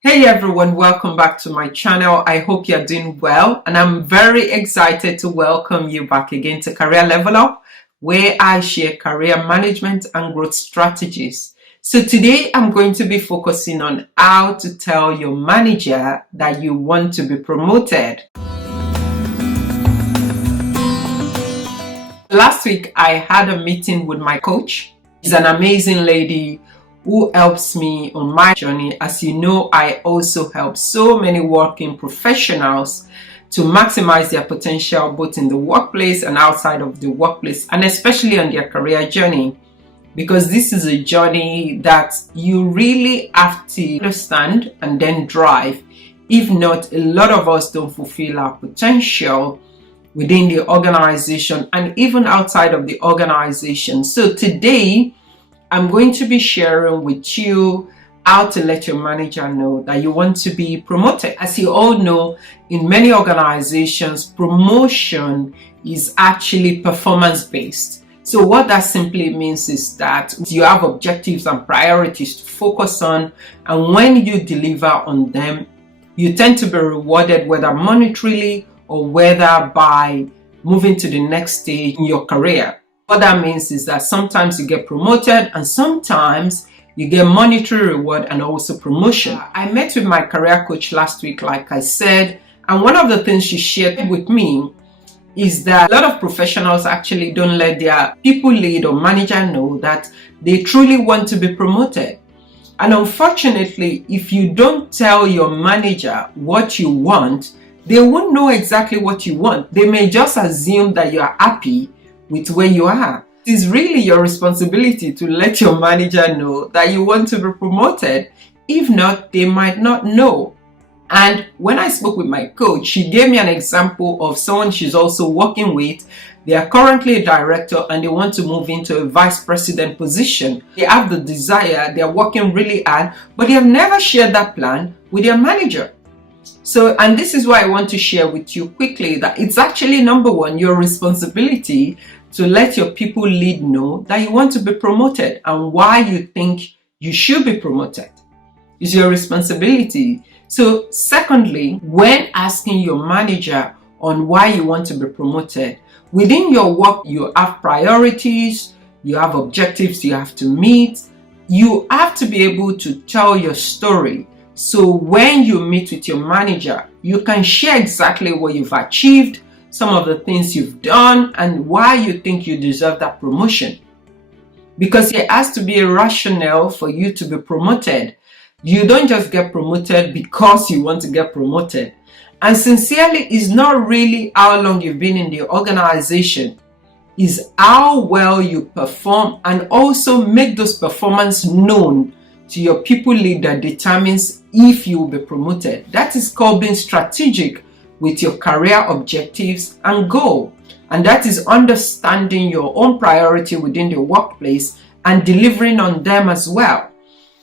Hey everyone, welcome back to my channel. I hope you're doing well, and I'm very excited to welcome you back again to Career Level Up, where I share career management and growth strategies. So today I'm going to be focusing on how to tell your manager that you want to be promoted. Last week I had a meeting with my coach. She's an amazing lady who helps me on my journey. As you know, I also help so many working professionals to maximize their potential both in the workplace and outside of the workplace, and especially on their career journey, because this is a journey that you really have to understand and then drive. If not, a lot of us don't fulfill our potential within the organization and even outside of the organization. So today I'm going to be sharing with you how to let your manager know that you want to be promoted. As you all know, in many organizations, promotion is actually performance based. So what that simply means is that you have objectives and priorities to focus on, and when you deliver on them, you tend to be rewarded, whether monetarily or whether by moving to the next stage in your career. What that means is that sometimes you get promoted and sometimes you get monetary reward and also promotion. I met with my career coach last week, like I said, and one of the things she shared with me is that a lot of professionals actually don't let their people lead or manager know that they truly want to be promoted. And unfortunately, if you don't tell your manager what you want, they won't know exactly what you want. They may just assume that you are happy with where you are. It is really your responsibility to let your manager know that you want to be promoted. If not, they might not know. And when I spoke with my coach, she gave me an example of someone she's also working with. They are currently a director and they want to move into a vice president position. They have the desire, they are working really hard, but they have never shared that plan with their manager. So, and this is why I want to share with you quickly that it's actually, number one, your responsibility to let your people lead know that you want to be promoted and why you think you should be promoted. It's your responsibility. So secondly, when asking your manager on why you want to be promoted, within your work, you have priorities, you have objectives you have to meet. You have to be able to tell your story. So when you meet with your manager, you can share exactly what you've achieved, some of the things you've done, and why you think you deserve that promotion. Because it has to be a rationale for you to be promoted. You don't just get promoted because you want to get promoted. And sincerely, it's not really how long you've been in the organization. It's how well you perform, and also make those performance known to your people lead that determines if you will be promoted. That is called being strategic with your career objectives and goal. And that is understanding your own priority within the workplace and delivering on them as well.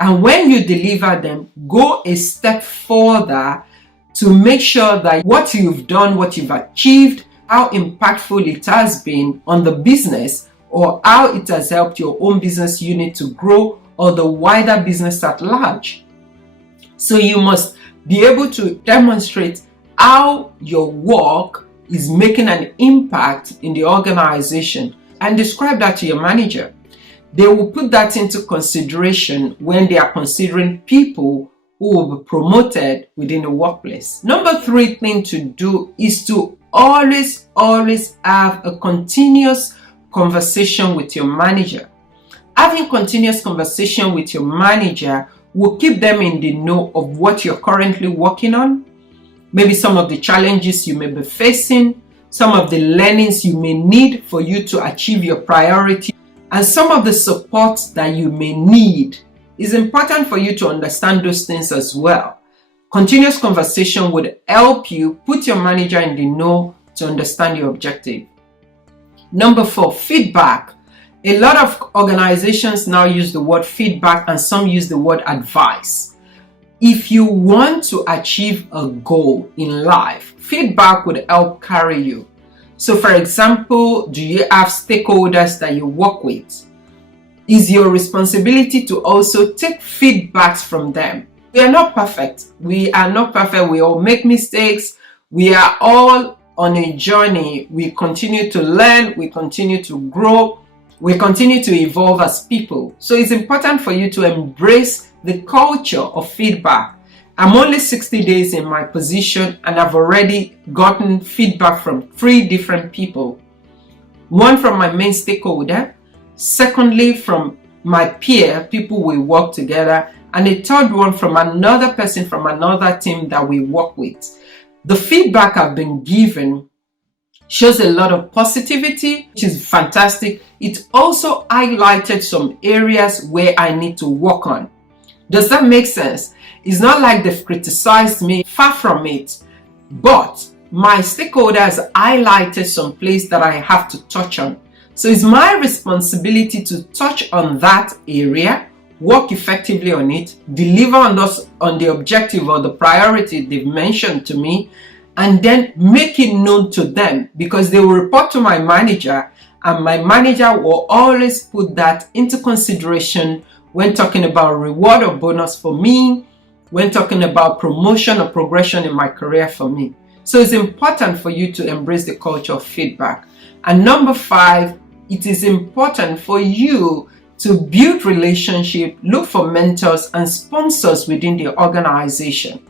And when you deliver them, go a step further to make sure that what you've done, what you've achieved, how impactful it has been on the business, or how it has helped your own business unit to grow, or the wider business at large. So you must be able to demonstrate how your work is making an impact in the organization and describe that to your manager. They will put that into consideration when they are considering people who will be promoted within the workplace. Number 3 thing to do is to always have a continuous conversation with your manager. Having continuous conversation with your manager will keep them in the know of what you're currently working on, maybe some of the challenges you may be facing, some of the learnings you may need for you to achieve your priority, and some of the support that you may need. It's important for you to understand those things as well. Continuous conversation would help you put your manager in the know to understand your objective. Number 4, feedback. A lot of organizations now use the word feedback and some use the word advice. If you want to achieve a goal in life, feedback would help carry you. So for example, do you have stakeholders that you work with? Is your responsibility to also take feedbacks from them. We are not perfect. We are not perfect. We all make mistakes. We are all on a journey. We continue to learn. We continue to grow. We continue to evolve as people. So it's important for you to embrace the culture of feedback. I'm only 60 days in my position and I've already gotten feedback from 3 different people. One from my main stakeholder, secondly from my peer, people we work together, and a third one from another person from another team that we work with. The feedback I've been given shows a lot of positivity, which is fantastic. It also highlighted some areas where I need to work on. Does that make sense? It's not like they've criticized me, far from it, but my stakeholders highlighted some place that I have to touch on. So it's my responsibility to touch on that area, work effectively on it, deliver on the objective or the priority they've mentioned to me, and then make it known to them, because they will report to my manager, and my manager will always put that into consideration when talking about reward or bonus for me, when talking about promotion or progression in my career for me. So it's important for you to embrace the culture of feedback. And number 5, it is important for you to build relationship, look for mentors and sponsors within the organization.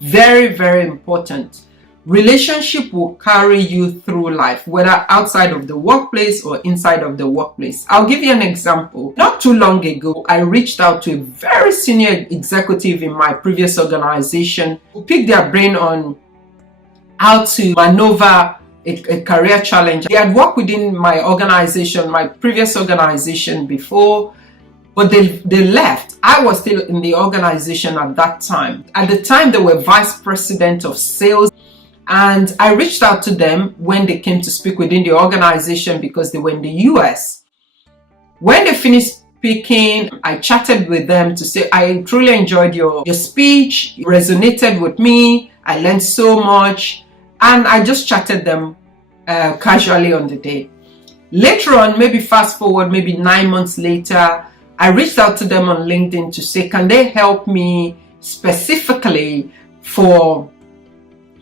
Very, very important. Relationship will carry you through life, whether outside of the workplace or inside of the workplace. I'll give you an example. Not too long ago, I reached out to a very senior executive in my previous organization who picked their brain on how to maneuver a career challenge. They had worked within my organization, my previous organization before, but they left. I was still in the organization at that time. At the time, they were vice president of sales. And I reached out to them when they came to speak within the organization because they were in the US. When they finished speaking, I chatted with them to say, I truly enjoyed your speech. It resonated with me. I learned so much. And I just chatted them casually on the day. Later on, maybe fast forward, maybe 9 months later, I reached out to them on LinkedIn to say, can they help me specifically for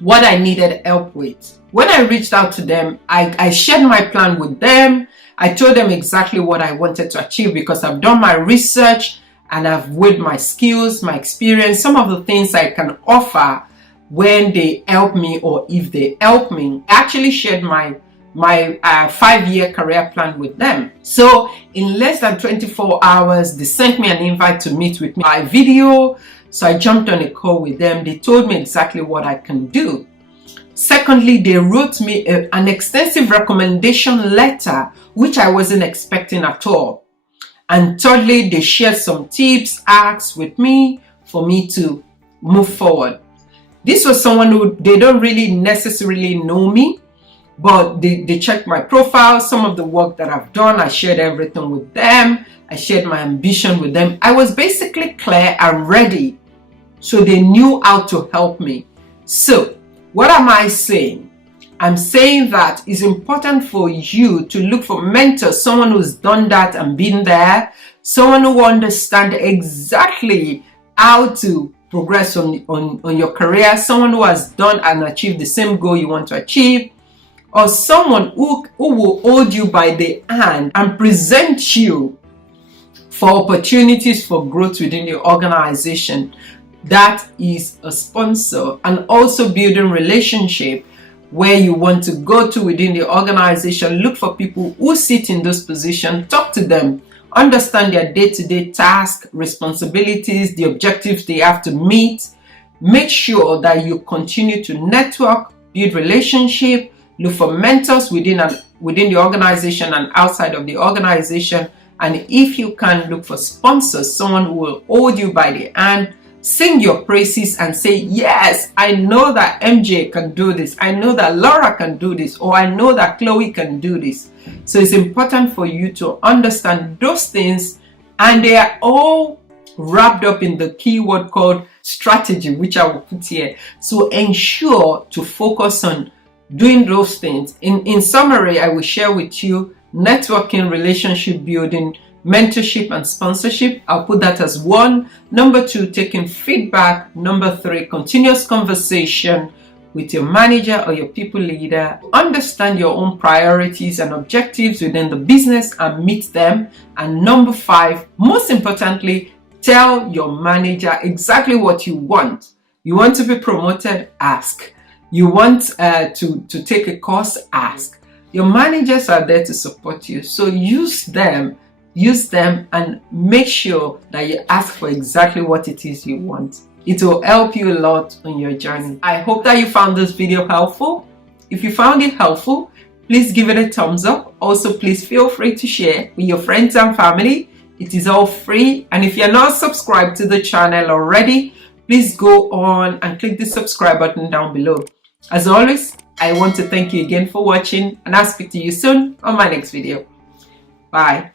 what I needed help with? When I reached out to them, I shared my plan with them. I told them exactly what I wanted to achieve because I've done my research and I've weighed my skills, my experience, some of the things I can offer when they help me or if they help me. I actually shared my 5-year career plan with them. So in less than 24 hours, they sent me an invite to meet with me by video. So I jumped on a call with them. They told me exactly what I can do. Secondly, they wrote me an extensive recommendation letter, which I wasn't expecting at all. And thirdly, they shared some tips, hacks with me for me to move forward. This was someone who, they don't really necessarily know me, but they checked my profile, some of the work that I've done. I shared everything with them. I shared my ambition with them. I was basically clear and ready. So they knew how to help me. So what am I saying? I'm saying that it's important for you to look for mentors, someone who's done that and been there, someone who understands exactly how to progress on your career, someone who has done and achieved the same goal you want to achieve, or someone who will hold you by the hand and present you for opportunities for growth within the organization. That is a sponsor. And also building relationship where you want to go to within the organization. Look for people who sit in those positions, talk to them, understand their day-to-day tasks, responsibilities, the objectives they have to meet. Make sure that you continue to network, build relationship, look for mentors within the organization and outside of the organization. And if you can, look for sponsors, someone who will hold you by the hand, sing your praises and say, yes, I know that MJ can do this. I know that Laura can do this. Or I know that Chloe can do this. So it's important for you to understand those things. And they are all wrapped up in the keyword called strategy, which I will put here. So ensure to focus on doing those things. In summary, I will share with you networking, relationship building, mentorship and sponsorship. I'll put that as 1. Number 2, taking feedback. Number 3, continuous conversation with your manager or your people leader. Understand your own priorities and objectives within the business and meet them. And number 5, most importantly, tell your manager exactly what you want. You want to be promoted? Ask. You want to take a course? Ask. Your managers are there to support you, so use them and make sure that you ask for exactly what it is you want. It will help you a lot on your journey. I hope that you found this video helpful. If you found it helpful, please give it a thumbs up. Also, please feel free to share with your friends and family. It is all free. And if you're not subscribed to the channel already, please go on and click the subscribe button down below. As always, I want to thank you again for watching, and I'll speak to you soon on my next video. Bye.